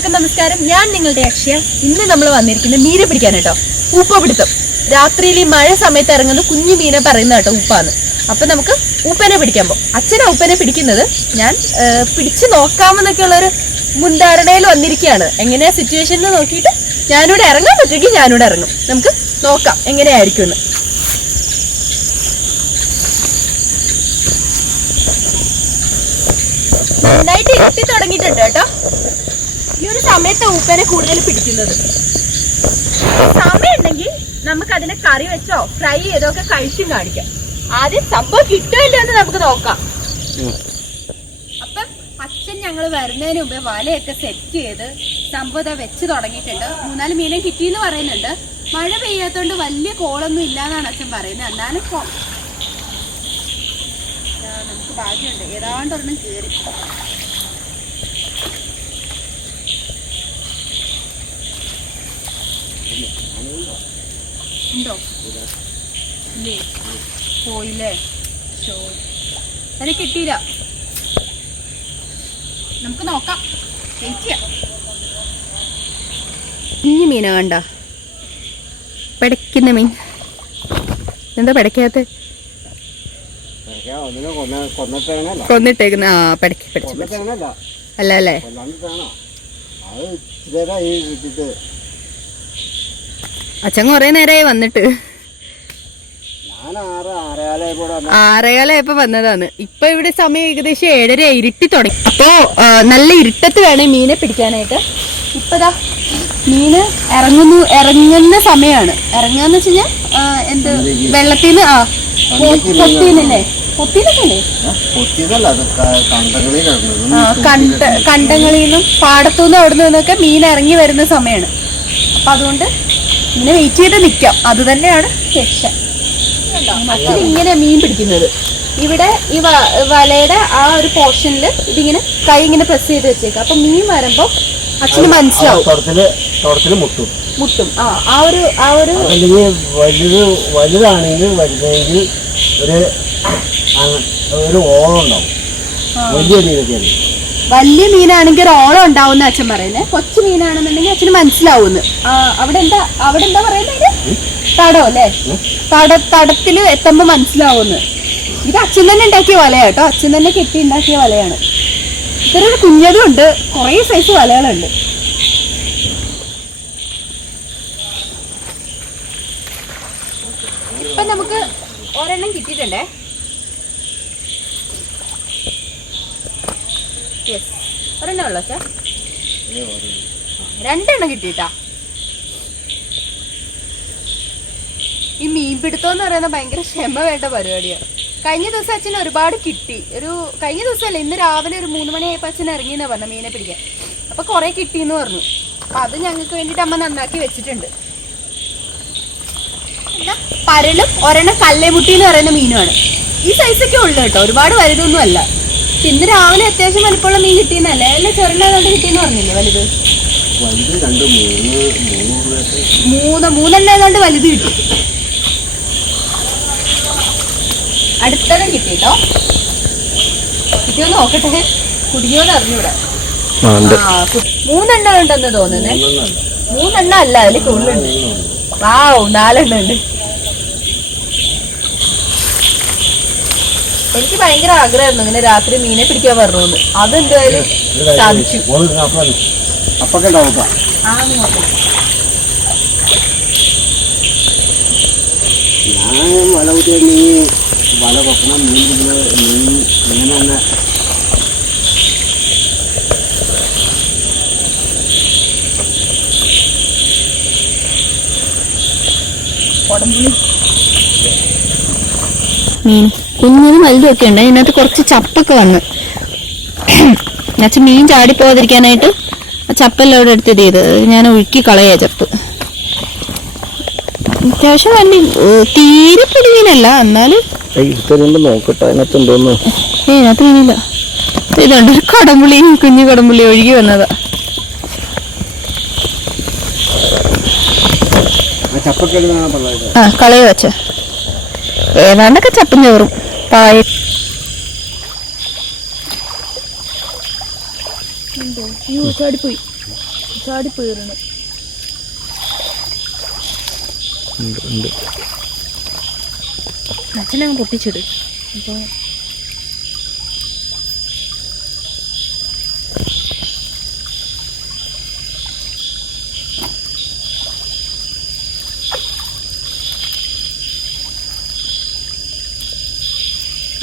എല്ലാവർക്കും നമസ്കാരം. ഞാൻ നിങ്ങളുടെ അക്ഷയ. ഇന്ന് നമ്മൾ വന്നിരിക്കുന്നത് മീനെ പിടിക്കാൻ കേട്ടോ. ഉപ്പ പിടുത്തം. രാത്രിയിൽ ഈ മഴ സമയത്ത് ഇറങ്ങുന്ന കുഞ്ഞു മീനെ പറയുന്ന കേട്ടോ ഉപ്പാന്ന്. അപ്പൊ നമുക്ക് ഉപ്പനെ പിടിക്കാൻ പോകും. അച്ഛനാ ഉപ്പനെ പിടിക്കുന്നത്. ഞാൻ പിടിച്ചു നോക്കാമെന്നൊക്കെ ഉള്ളൊരു മുൻധാരണയിൽ വന്നിരിക്കുകയാണ്. എങ്ങനെയാ സിറ്റുവേഷൻ എന്ന് നോക്കിയിട്ട് ഞാനിവിടെ ഇറങ്ങാൻ പറ്റുമെങ്കിൽ ഞാനിവിടെ ഇറങ്ങും. നമുക്ക് നോക്കാം എങ്ങനെയായിരിക്കും എന്ന്. നന്നായിട്ട് ഇരുട്ടി തുടങ്ങിയിട്ടുണ്ട് കേട്ടോ. ഈ ഒരു സമയത്ത് ഉപ്പനെ കൂടുതൽ പിടിക്കുന്നത്. സമയം ഉണ്ടെങ്കിൽ നമുക്ക് അതിനെ കറി വെച്ചോ ഫ്രൈ ചെയ്തോ ഒക്കെ കഴിച്ചും കാണിക്കാം. ആദ്യം സംഭവം കിട്ടുമല്ലോ എന്ന് നമുക്ക് നോക്കാം. അപ്പം അച്ഛൻ ഞങ്ങൾ വരുന്നതിന് മുമ്പേ വലയൊക്കെ സെറ്റ് ചെയ്ത് സംഭവം വെച്ച് തുടങ്ങിയിട്ടുണ്ട്. 3-4 മീനെ കിട്ടിയെന്ന് പറയുന്നുണ്ട്. മഴ പെയ്യാത്തോണ്ട് വലിയ കോളൊന്നും ഇല്ലാന്നാണ് അച്ഛൻ പറയുന്നത്. എന്നാലും നമുക്ക് ഭാഗ്യമുണ്ട്, ഏതാണ്ട് ഒരെണ്ണം കയറി. ഉണ്ടോ? ഇല്ലേ, പോയില്ലേ? അതിനെ കിട്ടിയില്ല. നമുക്ക് നോക്കാം. കുഞ്ഞു മീനാ കണ്ട, പിടയ്ക്കുന്ന മീൻ. എന്താ പിടയ്ക്കാത്ത? കൊന്നിട്ടേക്കുന്ന. ആ പിടയ്ക്ക് അല്ല അല്ലേ? അച്ഛൻ കൊറേ നേരമായി വന്നിട്ട്. 6:15 വന്നതാണ്. ഇപ്പൊ ഇവിടെ സമയം ഏകദേശം 7:30 ഇരുട്ടി തുടങ്ങി. അപ്പോ നല്ല ഇരുട്ടത്ത് വേണേ മീനെ പിടിക്കാനായിട്ട്. ഇപ്പതാ മീന് ഇറങ്ങുന്ന സമയമാണ്. ഇറങ്ങാന്ന് വെച്ച് കഴിഞ്ഞാൽ എന്ത് വെള്ളത്തിൽ നിന്ന് പൊത്തീനല്ലേ? കണ്ടങ്ങളിൽ നിന്നും പാടത്തുനിന്നും അവിടെ നിന്നൊക്കെ മീൻ ഇറങ്ങി വരുന്ന സമയമാണ്. അപ്പൊ അതുകൊണ്ട് ഇങ്ങനെ വെയിറ്റ് ചെയ്ത് നിക്കാം. അത് തന്നെയാണ് രക്ഷ. അച്ഛൻ ഇങ്ങനെ മീൻ പിടിക്കുന്നത്. ഇവിടെ ഈ വലയുടെ ആ ഒരു പോർഷനിൽ ഇതിങ്ങനെ കൈ ഇങ്ങനെ പ്രസ് ചെയ്ത് വെച്ചേക്കാം. അപ്പൊ മീൻ വരുമ്പോ അച്ഛന് മനസ്സിലാവും, മുട്ടും. ആ ഒരു വലുതാണെങ്കിൽ വരുന്നെങ്കിൽ ഒരു ഓളം ഉണ്ടാവും. വലിയ മീനാണെങ്കിൽ ഒരു ഓളം ഉണ്ടാവും അച്ഛൻ പറയുന്നത്. കൊച്ചു മീനാണെന്നുണ്ടെങ്കിൽ അച്ഛന് മനസ്സിലാവുന്നു. അവിടെ എന്താ പറയുന്നത്? തടം അല്ലേ? തടത്തില് എത്തുമ്പോ മനസ്സിലാവുന്നു. ഇത് അച്ഛൻ തന്നെ ഉണ്ടാക്കിയ വലയാ കേട്ടോ. അച്ഛൻ തന്നെ കെട്ടി ഉണ്ടാക്കിയ വലയാണ്. ഇത്ര കുഞ്ഞതും ഉണ്ട്, കുറെ സൈസ് വലകളുണ്ട്. ഇപ്പൊ നമുക്ക് ഒരെണ്ണം കിട്ടിയിട്ടുണ്ടേ. ഒരെണ്ണം ഉള്ളു സാർ. 2 എണ്ണം കിട്ടിയിട്ടാ. ഈ മീൻപിടുത്തം എന്ന് പറയുന്നത് ഭയങ്കര ക്ഷമ വേണ്ട പരിപാടിയാണ്. കഴിഞ്ഞ ദിവസം അച്ഛന് ഒരുപാട് കിട്ടി. കഴിഞ്ഞ ദിവസമല്ല, ഇന്ന് രാവിലെ ഒരു 3 മണിയായപ്പോ അച്ഛൻ ഇറങ്ങിയെന്നാ പറഞ്ഞു മീനെ പിടിക്കാൻ. അപ്പൊ കുറെ കിട്ടിയെന്ന് പറഞ്ഞു. അപ്പൊ അത് ഞങ്ങൾക്ക് വേണ്ടിട്ട് അമ്മ നന്നാക്കി വെച്ചിട്ടുണ്ട്. പിന്നെ പരലും ഒരെണ്ണം കല്ലേമുട്ടി എന്ന് പറയുന്ന മീനുമാണ്. ഈ സൈസൊക്കെ ഉള്ളു കേട്ടോ, ഒരുപാട് വലുതൊന്നും അല്ല. ഇന്ന് രാവിലെ അത്യാവശ്യം വലിപ്പമുള്ള മീൻ കിട്ടിയെന്നല്ലേ? അല്ല ചെറുതാണ്ട് കിട്ടിയെന്ന് പറഞ്ഞില്ലേ? വലുത് 3 ഏതാണ്ട് വലുത് കിട്ടി. അടുത്തതും കിട്ടിട്ടോ. കിട്ടിയോ നോക്കട്ടെ, കുടിയോന്ന് അറിഞ്ഞൂടാ. 3 എണ്ണം ഉണ്ടെന്ന് തോന്നുന്നേ. 3 എണ്ണം അല്ല, അതിൽ കൂടുതലുണ്ട്. 4 എണ്ണം ഉണ്ട്. എനിക്ക് ഭയങ്കര ആഗ്രഹമായിരുന്നു ഇങ്ങനെ രാത്രി മീനെ പിടിക്കാൻ പറഞ്ഞോന്ന്. അതെന്തായാലും സാധിച്ചു. മീൻ കുഞ്ഞതും വലുതും ഒക്കെ ഉണ്ട്. അതിനകത്ത് കുറച്ച് ചപ്പൊക്കെ വന്ന് അച്ഛൻ മീൻ ചാടിപ്പോകാതിരിക്കാനായിട്ട് ആ ചപ്പെല്ലാം അവിടെ എടുത്ത് ഇത് ചെയ്ത് ഞാൻ ഒഴുക്കി കളയാ ചപ്പ്. അത്യാവശ്യം വലിയ തീരെ പിടിമീനല്ല, എന്നാലും നോക്കട്ടെ അതിനകത്തുണ്ടോന്ന്. അതിനകത്ത് മീനില്ല. ഇതുണ്ട് ഒരു കടമ്പുള്ളി, കുഞ്ഞു കടമ്പുള്ളി ഒഴുകി വന്നതാ. കളയ വെച്ച ഏതാണ്ടൊക്കെ ചപ്പും ചോറും പായ. ചാടിപ്പോയി. ചാടി പോയിരുന്നു. അച്ഛനങ്ങ് പൊട്ടിച്ചിട്. അപ്പോൾ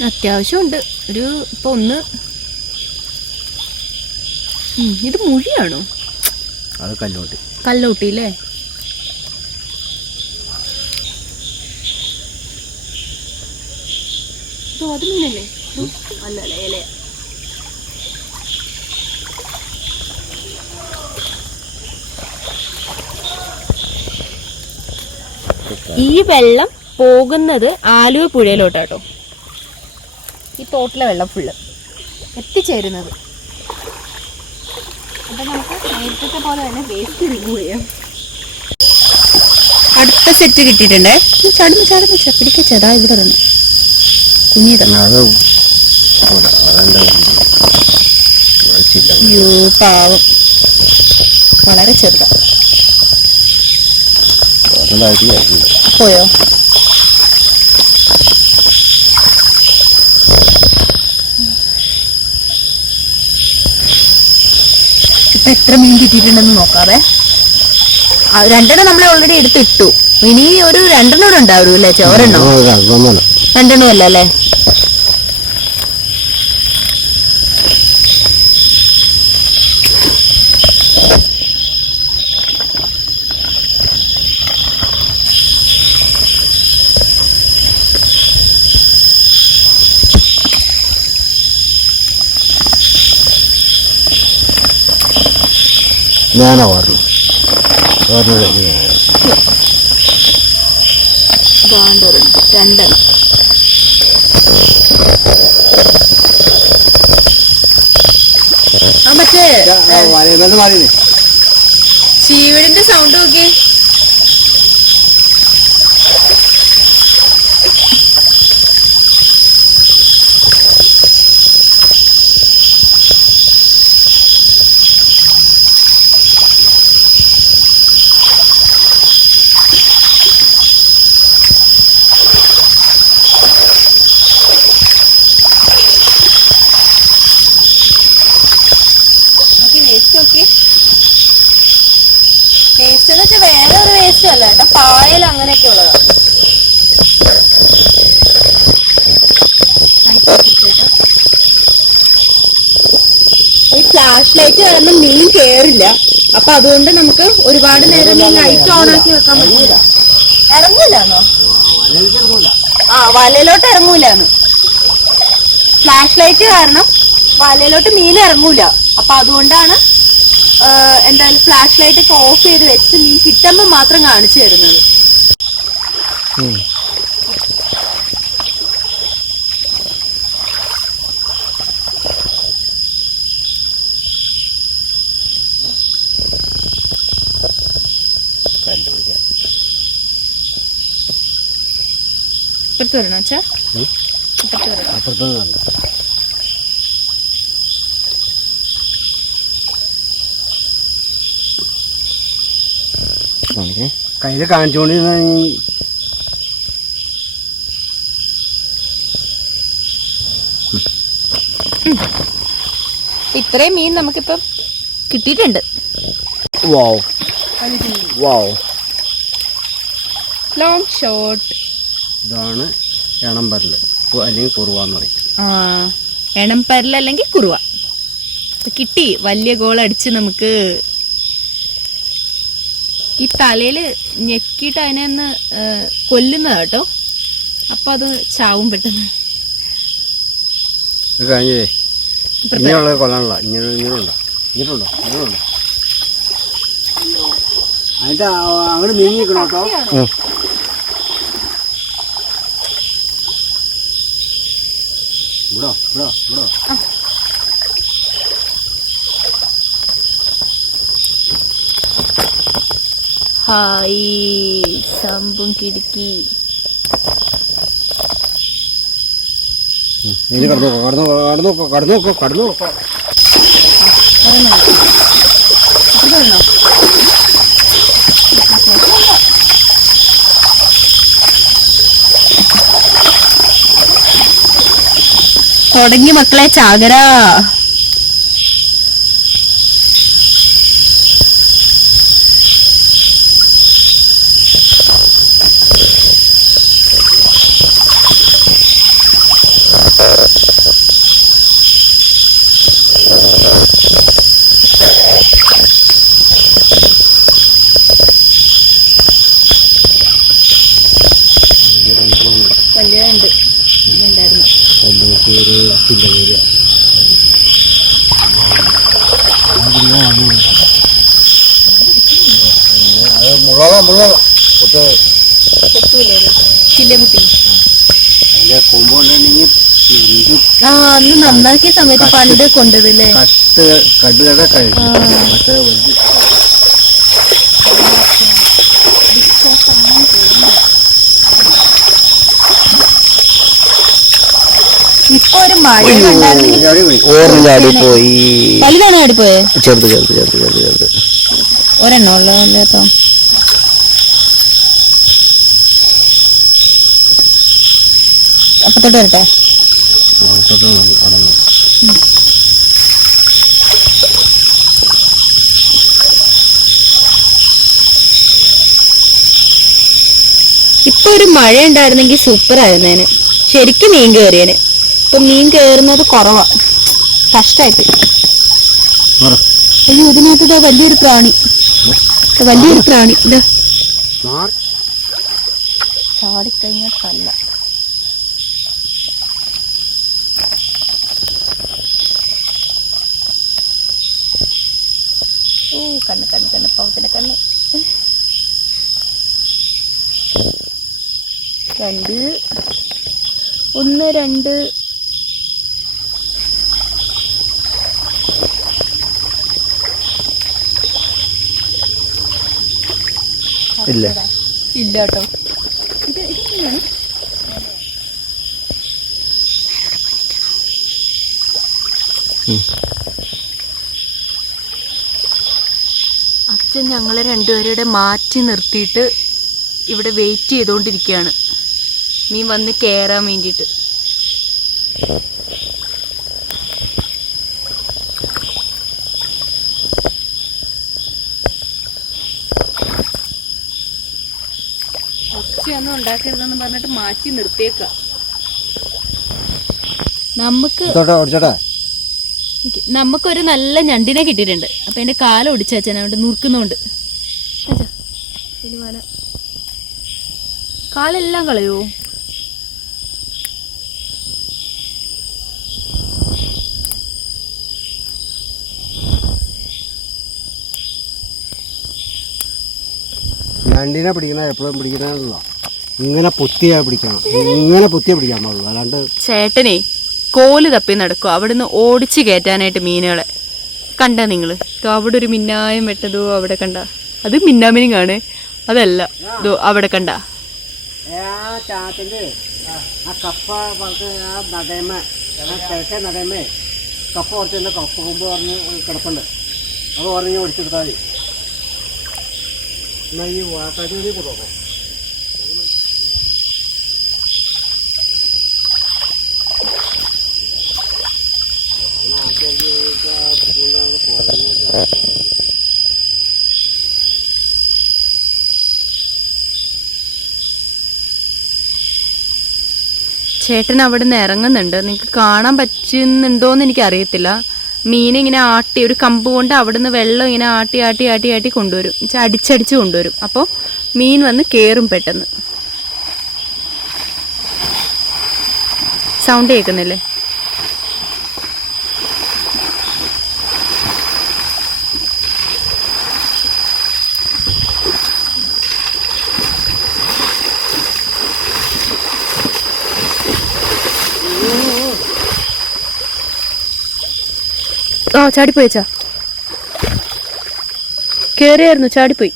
അത്യാവശ്യമുണ്ട്. ഒരു ഇപ്പൊ ഒന്ന് ഇത് മുഴിയാണോ? അത് കല്ലോട്ടി. കല്ലോട്ടി അല്ലേ? അത് മീനല്ലേ? അല്ല അല്ല ഇലയ. ഈ വെള്ളം പോകുന്നത് ആലുവ പുഴയിലോട്ടാട്ടോ. ഈ തോട്ടിലെ വെള്ളം ഫുള്ള് എത്തിച്ചേരുന്നത്. അപ്പൊ നമുക്ക് നേരത്തെ പോലെ തന്നെ വേസ്റ്റ് റിമൂവ് ചെയ്യാം. അടുത്ത സെറ്റ് കിട്ടിയിട്ടുണ്ടേ. ചടന്ന് ചടന്ന് പിടിക്കച്ചതാ ഇവിടെ തന്നെ കുഞ്ഞിതന്നെ. അയ്യോ പാവം, വളരെ ചെറുതാ. പോയോ? ഇപ്പൊ എത്ര മീൻ കിട്ടിയിട്ടുണ്ടെന്ന് നോക്കാവേ. രണ്ടെണ്ണം നമ്മളെ ഓൾറെഡി എടുത്തിട്ടു. ഇനി ഒരു രണ്ടെണ്ണം കൂടെ ഉണ്ടാവും അല്ലേ? ചോരെണ്ണോ? രണ്ടെണ്ണം അല്ല അല്ലേ? ഞാനാ പറഞ്ഞു രണ്ടെണ്ണം. മറ്റേ ചീവടിന്റെ സൗണ്ട് നോക്കി. വേസ്റ്റ് എന്ന് വെച്ചാൽ വേറെ ഒരു വേസ്റ്റും അല്ല കേട്ടോ, പായൽ അങ്ങനെയൊക്കെ ഉള്ളതാ. ഈ ഫ്ലാഷ് ലൈറ്റ് കാരണം മീൻ കേറില്ല. അപ്പൊ അതുകൊണ്ട് നമുക്ക് ഒരുപാട് നേരം ഈ ലൈറ്റ് ഓൺ ആക്കി വെക്കാൻ പറ്റില്ല. ഇറങ്ങൂലാന്നോ? വലയിലോട്ട് ഇറങ്ങൂലാന്ന്. ഫ്ലാഷ് ലൈറ്റ് കാരണം വലയിലോട്ട് മീൻ ഇറങ്ങൂല. അപ്പൊ അതുകൊണ്ടാണ് എന്തായാലും ഫ്ലാഷ് ലൈറ്റ് ഒക്കെ ഓഫ് ചെയ്ത് വെച്ച് മീൻ കിട്ടുമ്പോ മാത്രം കാണിച്ചു തരുന്നത്. ഇപ്പുറത്ത് വരണോ അച്ഛാ? ഇപ്പുറത്ത് വരണോ? കയ്യിൽ കാണിച്ചുകൊണ്ടിരുന്ന ഇത്രയും മീൻ നമുക്കിപ്പം കിട്ടിയിട്ടുണ്ട്. Long shot. ഇതാണ് എണംപരല് അല്ലെങ്കിൽ കുറുവാന്ന് പറയും. എണംപരൽ അല്ലെങ്കിൽ കുറുവ കിട്ടി. വലിയ ഗോൾ അടിച്ച് നമുക്ക് ഈ തലയില് ഞെക്കിയിട്ട് അതിനെ ഒന്ന് കൊല്ലുന്നതാ കേട്ടോ. അപ്പൊ അത് ചാവും പെട്ടെന്ന്. കഴിഞ്ഞേ ഇങ്ങനെയുള്ളത് കൊല്ലാനുള്ള ഇങ്ങനെയുണ്ടോ അതിന്റെ അങ്ങോട്ട് നീങ്ങിക്കണം കേട്ടോ. ഇവിടോ. ഹായ് സംഭം കിടക്കി. കടന്നു. ഇതൊന്നോ തുടങ്ങി മക്കളെ ചാകര. വലിയുണ്ട് ഉണ്ടായിരുന്നു. ആ അന്ന് നന്നാക്കിയ സമയത്ത് പണ്ട് കൊണ്ടതല്ലേ ഇപ്പൊ ഒരു മഴ പോയി. വലുതാണോ ചാടിപ്പോയെ? ചെറുത് ഒരെണ്ണോ ഉള്ളോ അല്ലേട്ടോ? അപ്പത്തോട്ട് വരട്ടെ. ഇപ്പൊ ഒരു മഴ ഉണ്ടായിരുന്നെങ്കിൽ സൂപ്പർ ആയിരുന്നേന്. ശരിക്കും മീൻ കയറിയേന്. ഇപ്പൊ മീൻ കയറുന്നത് കുറവാ. കഷ്ടായിട്ട്. അയ്യോ ഇതിനകത്ത് വലിയൊരു പ്രാണി ഇതാ ചാടിക്കഴിഞ്ഞാൽ കല്ല. ഓ കണ്ണ് പാവത്തിന്റെ കണ്ണ്. 2 1 2 ഇല്ല കേട്ടോ. ഇത് ഇതെങ്ങനെയാണ്? അച്ഛൻ ഞങ്ങളെ രണ്ടുപേരുടെ മാറ്റി നിർത്തിയിട്ട് ഇവിടെ വെയിറ്റ് ചെയ്തുകൊണ്ടിരിക്കുകയാണ് മീൻ വന്ന് കയറാൻ വേണ്ടിയിട്ട്. ഒച്ചയൊന്നും ഉണ്ടാക്കരുതെന്ന് പറഞ്ഞിട്ട് മാറ്റി നിർത്തിയേക്ക. നമുക്കൊരു നല്ല ഞണ്ടിനെ കിട്ടിയിട്ടുണ്ട്. അപ്പൊ എന്റെ കാലം ഒടിച്ച അച്ഛൻ അവിടെ നുറുക്കുന്നുണ്ട്. കാലെല്ലാം കളയോ? ഞണ്ടിനെ പിടിക്കണ എപ്പോഴും പിടിക്കണല്ലോ ഇങ്ങനെ പൊത്തിയാ പിടിക്കാൻ പാടുള്ളൂ. അല്ലാണ്ട് ചേട്ടനെ കോല് തപ്പി നടക്കും അവിടുന്ന് ഓടിച്ച് കയറ്റാനായിട്ട് മീനുകളെ. കണ്ട നിങ്ങള് അവിടെ ഒരു മിന്നായം വെട്ടതോ അവിടെ കണ്ട. അത് മിന്നാമിനും കാണേ, അതല്ല ഇതോ അവിടെ കണ്ട. കപ്പ കുറച്ച് കപ്പ കൊമ്പ് പറഞ്ഞ് കിടപ്പുണ്ട്. അത് പറഞ്ഞ് ഒടിച്ചെടുത്താൽ മതി. എന്നാ ഈ വാക്കാടി കൊടുക്കും. ചേട്ടൻ അവിടെ നിന്ന് ഇറങ്ങുന്നുണ്ട്. നിങ്ങൾക്ക് കാണാൻ പറ്റുന്നുണ്ടോയെന്ന് എനിക്കറിയത്തില്ല. മീനിങ്ങനെ ആട്ടി ഒരു കമ്പ് കൊണ്ട് അവിടെ നിന്ന് വെള്ളം ഇങ്ങനെ ആട്ടി ആട്ടി ആട്ടി ആട്ടി കൊണ്ടുവരും. അടിച്ചടിച്ച് കൊണ്ടുവരും. അപ്പോൾ മീൻ വന്ന് കയറും പെട്ടെന്ന്. സൗണ്ട് കേൾക്കുന്നില്ലേ? ആ ചാടിപ്പോയി അച്ഛാ. കേറിയായിരുന്നു, ചാടിപ്പോയി.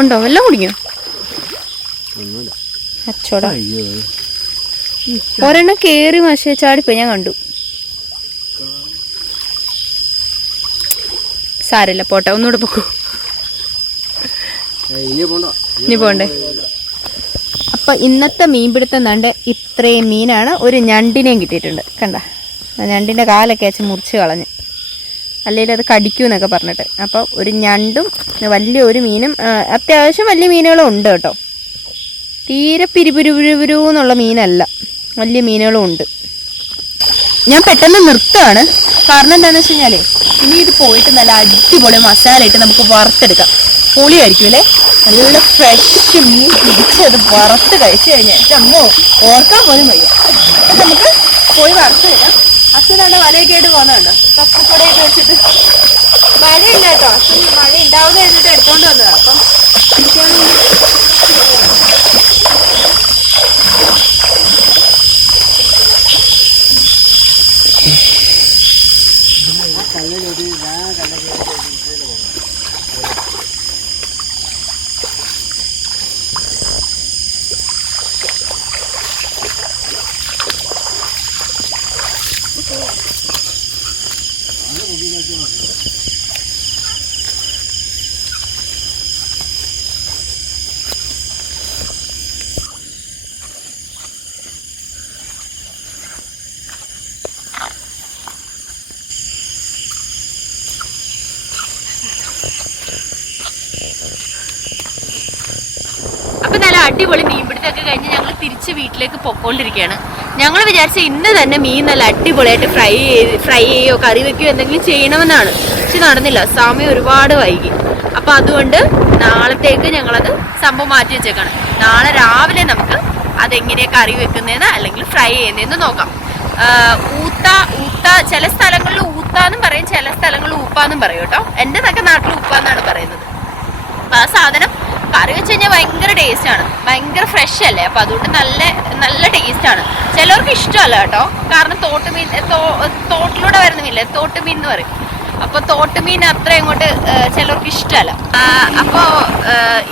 ഉണ്ടോ? വെള്ളം കുടിക്കോ? അച്ചോടാ ഒരെണ്ണം കേറി മാഷെ ചാടിപ്പോയി, ഞാൻ കണ്ടു. സാരമില്ല, പോട്ടെ, ഒന്നുകൂടെ പൊക്കോ. ഇനി പോണ്ടേ? അപ്പൊ ഇന്നത്തെ മീൻപിടുത്തം കണ്ട് ഇത്രയും മീനാണ്. ഒരു ഞണ്ടിനെയും കിട്ടിയിട്ടുണ്ട്. കണ്ട, ഞണ്ടിന്റെ കാലൊക്കെ അച്ഛൻ മുറിച്ച് കളഞ്ഞ്, അല്ലെങ്കിൽ അത് കടിക്കൂന്നൊക്കെ പറഞ്ഞിട്ട്. അപ്പോൾ ഒരു ഞണ്ടും വലിയൊരു മീനും, അത്യാവശ്യം വലിയ മീനുകളും ഉണ്ട് കേട്ടോ. തീരെ പിരിപുരുപുരുപുരുന്നുള്ള മീനല്ല, വലിയ മീനുകളും ഉണ്ട്. ഞാൻ പെട്ടെന്ന് നിർത്തുകയാണ്. കാരണം എന്താണെന്ന് വെച്ച് കഴിഞ്ഞാൽ ഇനി ഇത് പോയിട്ട് നല്ല അടിപൊളി മസാല ഇട്ട് നമുക്ക് വറുത്തെടുക്കാം. പൊളിയായിരിക്കും അല്ലേ? നല്ല ഫ്രഷ് മീൻ പിടിച്ചത് വറുത്ത് കഴിച്ചു കഴിഞ്ഞാൽ അമ്മോ ഓർക്കാൻ പോലും വയ്യ. നമുക്ക് പോയി വറുത്തെടുക്കാം. അച്ഛനാണ് വലയൊക്കെ ആയിട്ട് പോകുന്നുണ്ടോ, കപ്പക്കൂടെയൊക്കെ വെച്ചിട്ട്. മഴയില്ല കേട്ടോ, അച്ഛൻ മഴ ഉണ്ടാവുന്ന കഴിഞ്ഞിട്ട് എടുത്തോണ്ട് വന്നതാ. അപ്പം അപ്പം നല്ല അടിപൊളി മീൻപിടുത്തമൊക്കെ കഴിഞ്ഞ് ഞങ്ങൾ തിരിച്ച് വീട്ടിലേക്ക് പൊക്കോണ്ടിരിക്കുകയാണ്. ഞങ്ങൾ വിചാരിച്ച ഇന്ന് തന്നെ മീൻ നല്ല അടിപൊളിയായിട്ട് ഫ്രൈ ചെയ്യോ കറി വെക്കുകയോ എന്തെങ്കിലും ചെയ്യണമെന്നാണ്. പക്ഷെ നടന്നില്ല, സമയം ഒരുപാട് വൈകി. അപ്പം അതുകൊണ്ട് നാളത്തേക്ക് ഞങ്ങളത് സംഭവം മാറ്റി വെച്ചേക്കാണ്. നാളെ രാവിലെ നമുക്ക് അതെങ്ങനെയാണ് കറി വെക്കുന്നതെന്ന് അല്ലെങ്കിൽ ഫ്രൈ ചെയ്യുന്നതെന്ന് നോക്കാം. ഊത്ത ചില സ്ഥലങ്ങളിൽ ഊത്താന്നും പറയും, ചില സ്ഥലങ്ങളിൽ ഉപ്പാന്നും പറയും കേട്ടോ. എൻ്റെ ഒക്കെ നാട്ടിൽ ഉപ്പാന്നാണ് പറയുന്നത്. അപ്പം ആ സാധനം കറി വെച്ച് കഴിഞ്ഞാൽ ഭയങ്കര ടേസ്റ്റാണ്, ഭയങ്കര ഫ്രഷ് അല്ലേ. അപ്പം അതുകൊണ്ട് നല്ല ടേസ്റ്റാണ്. ചിലവർക്ക് ഇഷ്ടമല്ല കേട്ടോ, കാരണം തോട്ടുമീൻ തോട്ടിലൂടെ വരുന്ന മീനില്ലേ, തോട്ടുമീൻ എന്ന് പറയും. അപ്പോൾ തോട്ടുമീൻ അത്ര ഇങ്ങോട്ട് ചിലവർക്ക് ഇഷ്ടമല്ല. അപ്പോൾ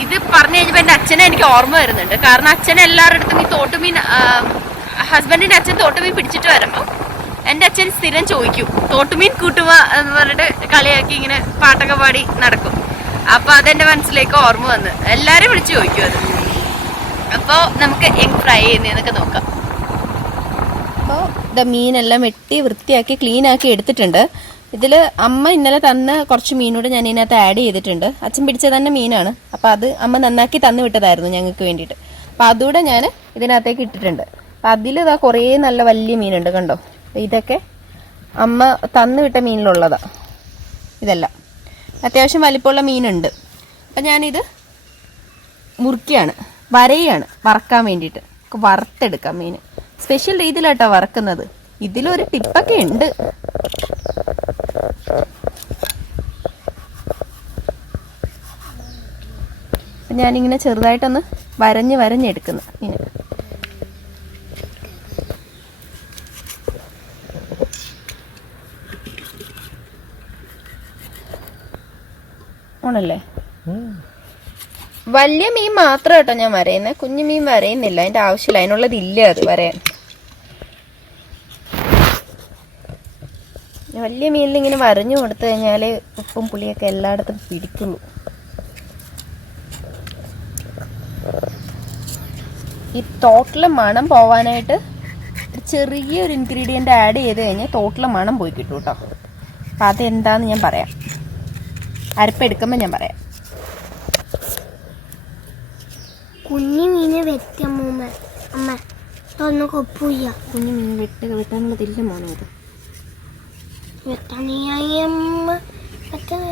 ഇത് പറഞ്ഞു കഴിഞ്ഞപ്പോൾ എൻ്റെ അച്ഛനെ എനിക്ക് ഓർമ്മ വരുന്നുണ്ട്. കാരണം അച്ഛൻ എല്ലാവരുടെ അടുത്തും ഈ തോട്ടുമീൻ, ഹസ്ബൻഡിൻ്റെ അച്ഛൻ തോട്ടുമീൻ പിടിച്ചിട്ട് വരുമ്പോൾ എൻ്റെ അച്ഛൻ സ്ഥിരം ചോദിക്കും, തോട്ടുമീൻ കൂട്ടുക എന്ന് പറഞ്ഞിട്ട് കളിയാക്കി ഇങ്ങനെ പാട്ടൊക്കെ പാടി നടക്കും. അപ്പോൾ അതെൻ്റെ മനസ്സിലേക്ക് ഓർമ്മ വന്ന് എല്ലാവരും വിളിച്ച് ചോദിക്കും അത്. അപ്പോൾ നമുക്ക് എഗ് ഫ്രൈ ചെയ്യുന്നതൊക്കെ നോക്കാം. അപ്പോൾ ഇത് മീനെല്ലാം വെട്ടി വൃത്തിയാക്കി ക്ലീനാക്കി എടുത്തിട്ടുണ്ട്. ഇതിൽ അമ്മ ഇന്നലെ തന്ന കുറച്ച് മീനൂടെ ഞാൻ ഇതിനകത്ത് ആഡ് ചെയ്തിട്ടുണ്ട്. അച്ഛൻ പിടിച്ച തന്നെ മീനാണ്. അപ്പോൾ അത് അമ്മ നന്നാക്കി തന്നു വിട്ടതായിരുന്നു ഞങ്ങൾക്ക് വേണ്ടിയിട്ട്. അപ്പോൾ അതുകൂടെ ഞാൻ ഇതിനകത്തേക്ക് ഇട്ടിട്ടുണ്ട്. അപ്പം അതിൽ ഇതാ കുറേ നല്ല വലിയ മീനുണ്ട്, കണ്ടോ. അപ്പോൾ ഇതൊക്കെ അമ്മ തന്നു വിട്ട മീനിലുള്ളതാണ് ഇതെല്ലാം. അത്യാവശ്യം വലിപ്പമുള്ള മീനുണ്ട്. അപ്പം ഞാനിത് മുറിക്കുകയാണ്, വരയാണ് വറക്കാൻ വേണ്ടിയിട്ട്. വറുത്തെടുക്കാം മീൻ. സ്പെഷ്യൽ രീതിയിലാട്ടോ വറക്കുന്നത്. ഇതിലൊരു ടിപ്പൊക്കെ ഉണ്ട്. അപ്പം ഞാനിങ്ങനെ ചെറുതായിട്ടൊന്ന് വരഞ്ഞെടുക്കുന്നു മീൻ. ആണല്ലേ, വലിയ മീൻ മാത്രം കേട്ടോ ഞാൻ വരയുന്നത്, കുഞ്ഞു മീൻ വരയുന്നില്ല. അതിന്റെ ആവശ്യമില്ല, അതിനുള്ളതില്ല അത് വരയാൻ. വലിയ മീനിൽ ഇങ്ങനെ വരഞ്ഞു കൊടുത്തു കഴിഞ്ഞാല് ഉപ്പും പുളിയൊക്കെ എല്ലായിടത്തും പിടിക്കുള്ളൂ. ഈ തോട്ടിലെ മണം പോവാനായിട്ട് ചെറിയൊരു ഇൻഗ്രീഡിയന്റ് ആഡ് ചെയ്ത് കഴിഞ്ഞാൽ തോട്ടിലെ മണം പോയി കിട്ടും കേട്ടോ. അപ്പം അതെന്താന്ന് ഞാൻ പറയാം, അരപ്പെടുക്കുമ്പോൾ ഞാൻ പറയാം. കുഞ്ഞു മീന് വെറ്റമ്മ അമ്മ ഒന്നും കൊപ്പില്ല. കുഞ്ഞു മീൻ വെട്ടാനുള്ളതില്ല മോനെ. അത് വെട്ടാനമ്മ വെട്ടാൻ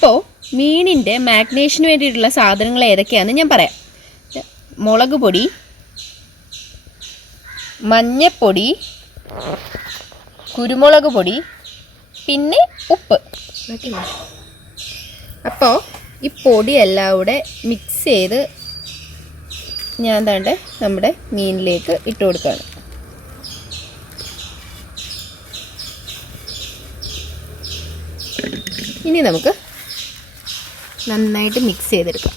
അപ്പോൾ മീനിൻ്റെ മാഗ്നേഷന് വേണ്ടിയിട്ടുള്ള സാധനങ്ങൾ ഏതൊക്കെയാണെന്ന് ഞാൻ പറയാം. മുളക് പൊടി, മഞ്ഞപ്പൊടി, കുരുമുളക് പൊടി, പിന്നെ ഉപ്പ്. അപ്പോൾ ഈ പൊടി എല്ലാം കൂടെ മിക്സ് ചെയ്ത് ഞാൻ താണ്ടെ നമ്മുടെ മീനിലേക്ക് ഇട്ട് കൊടുക്കുകയാണ്. ഇനി നമുക്ക് നന്നായിട്ട് മിക്സ് ചെയ്തെടുക്കാം.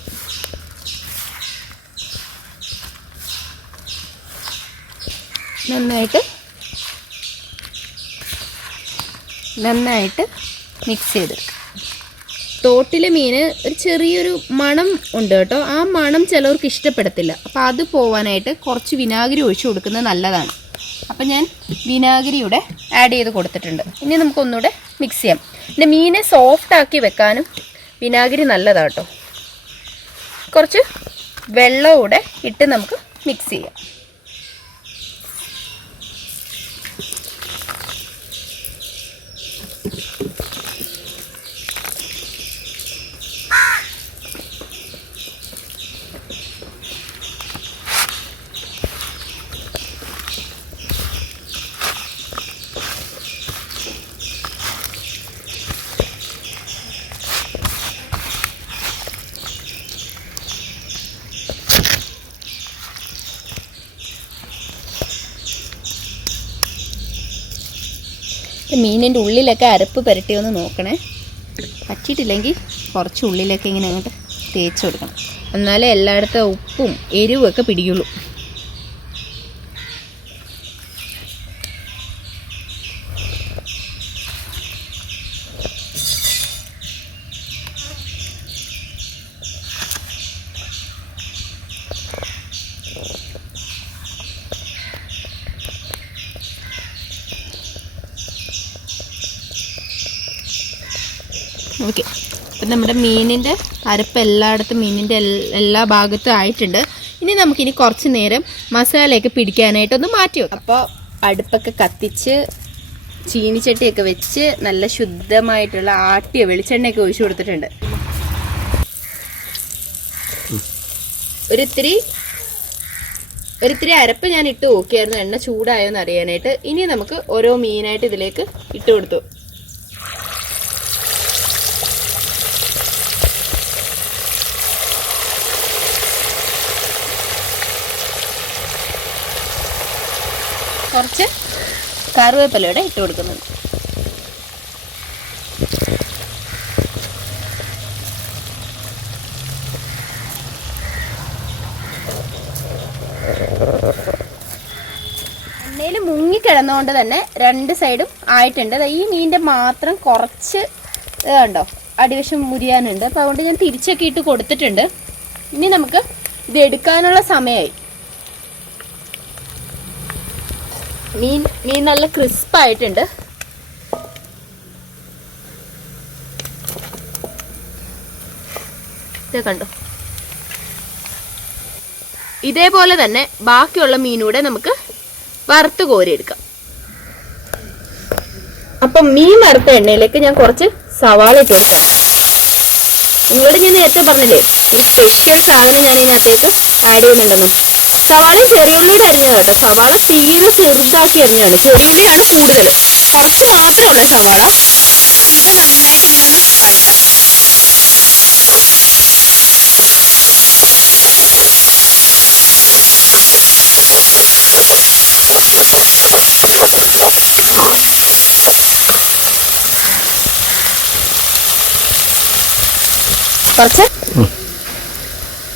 നന്നായിട്ട് മിക്സ് ചെയ്തെടുക്കാം. തോട്ടിലെ മീൻ ഒരു ചെറിയൊരു മണം ഉണ്ട് കേട്ടോ. ആ മണം ചിലവർക്ക് ഇഷ്ടപ്പെടത്തില്ല. അപ്പോൾ അത് പോവാനായിട്ട് കുറച്ച് വിനാഗിരി ഒഴിച്ചു കൊടുക്കുന്നത് നല്ലതാണ്. അപ്പം ഞാൻ വിനാഗിരി ഇവിടെ ആഡ് ചെയ്ത് കൊടുത്തിട്ടുണ്ട്. ഇനി നമുക്കൊന്നുകൂടെ മിക്സ് ചെയ്യാം. പിന്നെ മീനെ സോഫ്റ്റ് ആക്കി വെക്കാനും വിനാഗിരി നല്ലതാണ് കേട്ടോ. കുറച്ച് വെള്ളം കൂടെ ഇട്ട് നമുക്ക് മിക്സ് ചെയ്യാം. മീനിൻ്റെ ഉള്ളിലൊക്കെ അരപ്പ് പുരട്ടിയൊന്ന് നോക്കണേ. പറ്റിയിട്ടില്ലെങ്കിൽ കുറച്ച് ഉള്ളിലൊക്കെ ഇങ്ങനെ അങ്ങോട്ട് തേച്ച് കൊടുക്കണം. എന്നാലേ എല്ലായിടത്തും ഉപ്പും എരിവും ഒക്കെ പിടിക്കുള്ളൂ. ഓക്കെ, അപ്പം നമ്മുടെ മീനിൻ്റെ അരപ്പ് എല്ലായിടത്തും മീനിൻ്റെ എല്ലാ ഭാഗത്തും ആയിട്ടുണ്ട്. ഇനി നമുക്കിനി കുറച്ച് നേരം മസാലയൊക്കെ പിടിക്കാനായിട്ടൊന്ന് മാറ്റി വെക്കാം. അപ്പോൾ അടുപ്പൊക്കെ കത്തിച്ച് ചീനിച്ചട്ടിയൊക്കെ വെച്ച് നല്ല ശുദ്ധമായിട്ടുള്ള ആട്ടിയ വെളിച്ചെണ്ണയൊക്കെ ഒഴിച്ചു കൊടുത്തിട്ടുണ്ട്. ഒരിത്തിരി അരപ്പ് ഞാൻ ഇട്ട് നോക്കിയായിരുന്നു എണ്ണ ചൂടായോ എന്ന് അറിയാനായിട്ട്. ഇനി നമുക്ക് ഓരോ മീനായിട്ട് ഇതിലേക്ക് ഇട്ട് കൊടുത്തു. കുറച്ച് കറിവേപ്പിലയുടെ ഇട്ട് കൊടുക്കുന്നുണ്ട്. എണ്ണയിൽ മുങ്ങിക്കിടന്നുകൊണ്ട് തന്നെ രണ്ട് സൈഡും ആയിട്ടുണ്ട്. ഈ മീനിൻ്റെ മാത്രം കുറച്ച് കണ്ടോ അടിവശം മുരിയാനുണ്ട്. അപ്പോൾ അതുകൊണ്ട് ഞാൻ തിരിച്ചൊക്കെ ഇട്ട് കൊടുത്തിട്ടുണ്ട്. ഇനി നമുക്ക് ഇത് എടുക്കാനുള്ള സമയമായി. മീൻ നല്ല ക്രിസ്പായിട്ടുണ്ട്. ഇത് കണ്ടോ. ഇതേപോലെ തന്നെ ബാക്കിയുള്ള മീനൂടെ നമുക്ക് വറുത്ത് കോരിയെടുക്കാം. അപ്പം മീൻ വറുത്ത എണ്ണയിലേക്ക് ഞാൻ കുറച്ച് സവാള ഇട്ട് കൊടുക്കാം. നിങ്ങളോട് ഞാൻ നേരത്തെ പറഞ്ഞില്ലേ ഒരു സ്പെഷ്യൽ സാധനം ഞാൻ ഇതിനകത്തേക്ക് ആഡ് ചെയ്യുന്നുണ്ടെന്നും. സവാള ചെറിയുള്ളിയുടെ അരിഞ്ഞാണ് കേട്ടോ. സവാള തീരെ ചെറുതാക്കി അരിഞ്ഞാണ്. ചെറിയുള്ളിയാണ് കൂടുതൽ. കുറച്ച് മാത്രമേ ഉള്ളൂ സവാള. ഇത് നന്നായിട്ട് ഇനി ഒന്ന് വഴറ്റാം.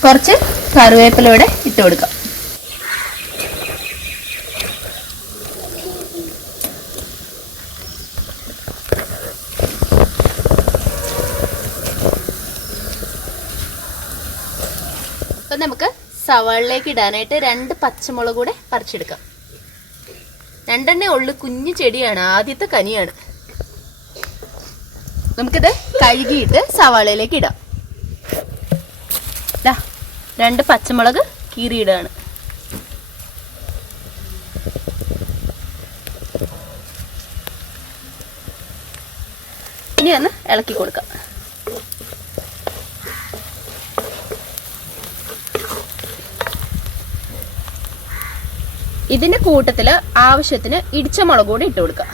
കുറച്ച് കറിവേപ്പിലൂടെ ഇട്ട് കൊടുക്കാം. അപ്പം നമുക്ക് സവാളിലേക്ക് ഇടാനായിട്ട് 2 പച്ചമുളക് കൂടെ പറിച്ചെടുക്കാം. 2 ഉള്ളു, കുഞ്ഞു ചെടിയാണ്, ആദ്യത്തെ കനിയാണ്. നമുക്കിത് കഴുകിയിട്ട് സവാളയിലേക്ക് ഇടാം. 2 പച്ചമുളക് കീറിയിടാണ്. ഇനി ഒന്ന് ഇളക്കി കൊടുക്കാം. ഇതിന്റെ കൂട്ടത്തില് ആവശ്യത്തിന് ഇടിച്ച മുളക് കൂടി ഇട്ട് കൊടുക്കുക.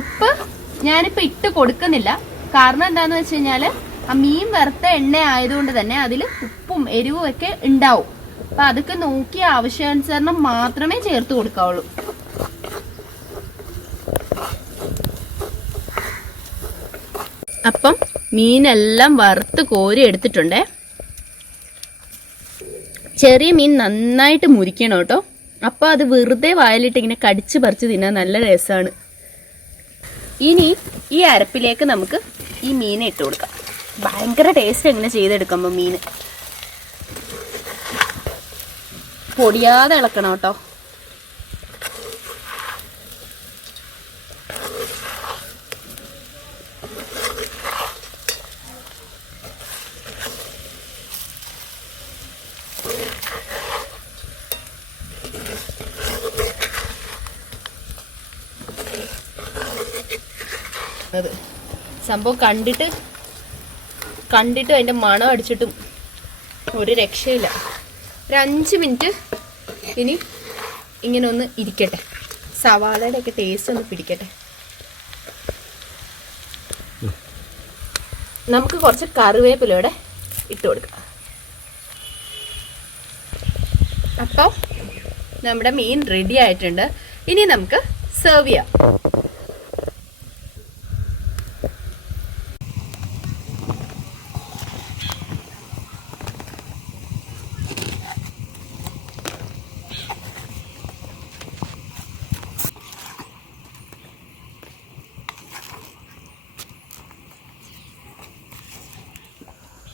ഉപ്പ് ഞാനിപ്പോ ഇട്ട് കൊടുക്കുന്നില്ല. കാരണം എന്താന്ന് വെച്ച് കഴിഞ്ഞാല് ആ മീൻ വറുത്ത എണ്ണ ആയതുകൊണ്ട് തന്നെ അതിൽ ഉപ്പും എരിവും ഒക്കെ ഉണ്ടാവും. അപ്പൊ അതൊക്കെ നോക്കി ആവശ്യാനുസരണം മാത്രമേ ചേർത്ത് കൊടുക്കാവുള്ളൂ. അപ്പം മീനെല്ലാം വറുത്ത് കോരി എടുത്തിട്ടുണ്ടേ. ചെറിയ മീൻ നന്നായിട്ട് മുരിക്കണം കേട്ടോ. അപ്പൊ അത് വെറുതെ വായിലിട്ട് ഇങ്ങനെ കടിച്ച് പറിച്ച് തിന്നാൻ നല്ല രസമാണ്. ഇനി ഈ അരപ്പിലേക്ക് നമുക്ക് ഈ മീനെ ഇട്ട് കൊടുക്കാം. ഭയങ്കര ടേസ്റ്റ് എങ്ങനെ ചെയ്തെടുക്കുമ്പോൾ മീൻ പൊടിയാതെ ഇളക്കണം കേട്ടോ. സംഭവം കണ്ടിട്ട് അതിന്റെ മണം അടിച്ചിട്ടും ഒരു രക്ഷയില്ല. ഒരു 5 മിനിറ്റ് ഇനി ഇങ്ങനെ ഒന്ന് ഇരിക്കട്ടെ. സവാളയുടെ ഒക്കെ ടേസ്റ്റ് ഒന്ന് പിടിക്കട്ടെ. നമുക്ക് കുറച്ച് കറിവേപ്പിലൂടെ ഇട്ട് കൊടുക്കാം. അപ്പോൾ നമ്മുടെ മീൻ റെഡി ആയിട്ടുണ്ട്. ഇനി നമുക്ക് സെർവ് ചെയ്യാം.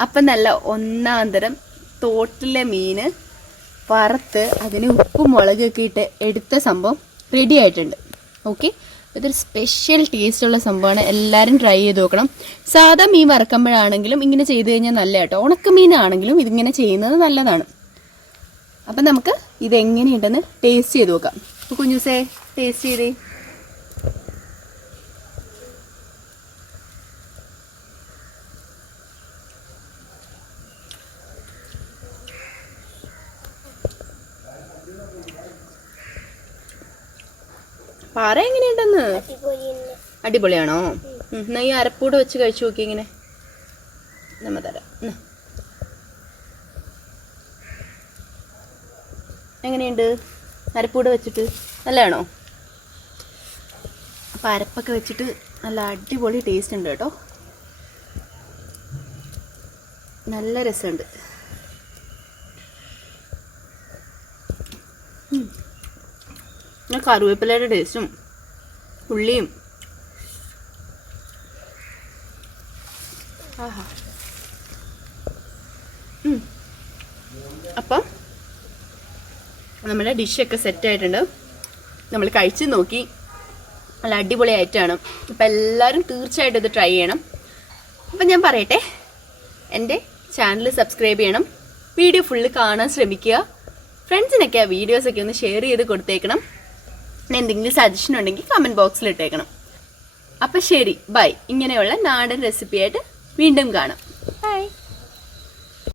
അപ്പം നല്ല ഒന്നാന്തരം തോട്ടിലെ മീന് വറുത്ത് അതിന് ഉപ്പും മുളകൊക്കെ ഇട്ട് എടുത്ത സംഭവം റെഡി ആയിട്ടുണ്ട്. ഓക്കെ, ഇതൊരു സ്പെഷ്യൽ ടേസ്റ്റുള്ള സംഭവമാണ്. എല്ലാവരും ട്രൈ ചെയ്ത് നോക്കണം. സാധാ മീൻ വറക്കുമ്പോഴാണെങ്കിലും ഇങ്ങനെ ചെയ്ത് കഴിഞ്ഞാൽ നല്ല കേട്ടോ. ഉണക്കമീനാണെങ്കിലും ഇതിങ്ങനെ ചെയ്യുന്നത് നല്ലതാണ്. അപ്പം നമുക്ക് ഇതെങ്ങനെയുണ്ടെന്ന് ടേസ്റ്റ് ചെയ്ത് നോക്കാം. അപ്പോൾ കുഞ്ഞൂസേ ടേസ്റ്റ് ചെയ്തേ. പാറ എങ്ങനെയുണ്ടെന്ന്? അടിപൊളിയാണോ? എന്നാ ഈ അരപ്പൂടെ വെച്ച് കഴിച്ചു നോക്കി. ഇങ്ങനെ നമ്മ തരാം. എങ്ങനെയുണ്ട് അരപ്പൂടെ വെച്ചിട്ട്? നല്ലതാണോ? അപ്പം അരപ്പൊക്കെ വെച്ചിട്ട് നല്ല അടിപൊളി ടേസ്റ്റ് ഉണ്ട് കേട്ടോ. നല്ല രസമുണ്ട്. കറിവേപ്പിലയുടെ ടേസ്റ്റും ഉള്ളിയും അപ്പം നമ്മുടെ ഡിഷൊക്കെ സെറ്റായിട്ടുണ്ട്. നമ്മൾ കഴിച്ച് നോക്കി. നല്ല അടിപൊളി ആയിട്ടാണ്. അപ്പം എല്ലാവരും തീർച്ചയായിട്ടും ഇത് ട്രൈ ചെയ്യണം. അപ്പം ഞാൻ പറയട്ടെ, എൻ്റെ ചാനൽ സബ്സ്ക്രൈബ് ചെയ്യണം. വീഡിയോ ഫുള്ള് കാണാൻ ശ്രമിക്കുക. ഫ്രണ്ട്സിനൊക്കെ ആ വീഡിയോസൊക്കെ ഒന്ന് ഷെയർ ചെയ്ത് കൊടുത്തേക്കണം. എന്തെങ്കിലും സജഷൻ ഉണ്ടെങ്കിൽ കമൻറ്റ് ബോക്സിൽ ഇട്ടേക്കണം. അപ്പം ശരി, ബൈ. ഇങ്ങനെയുള്ള നാടൻ റെസിപ്പിയായിട്ട് വീണ്ടും കാണാം. ബൈ.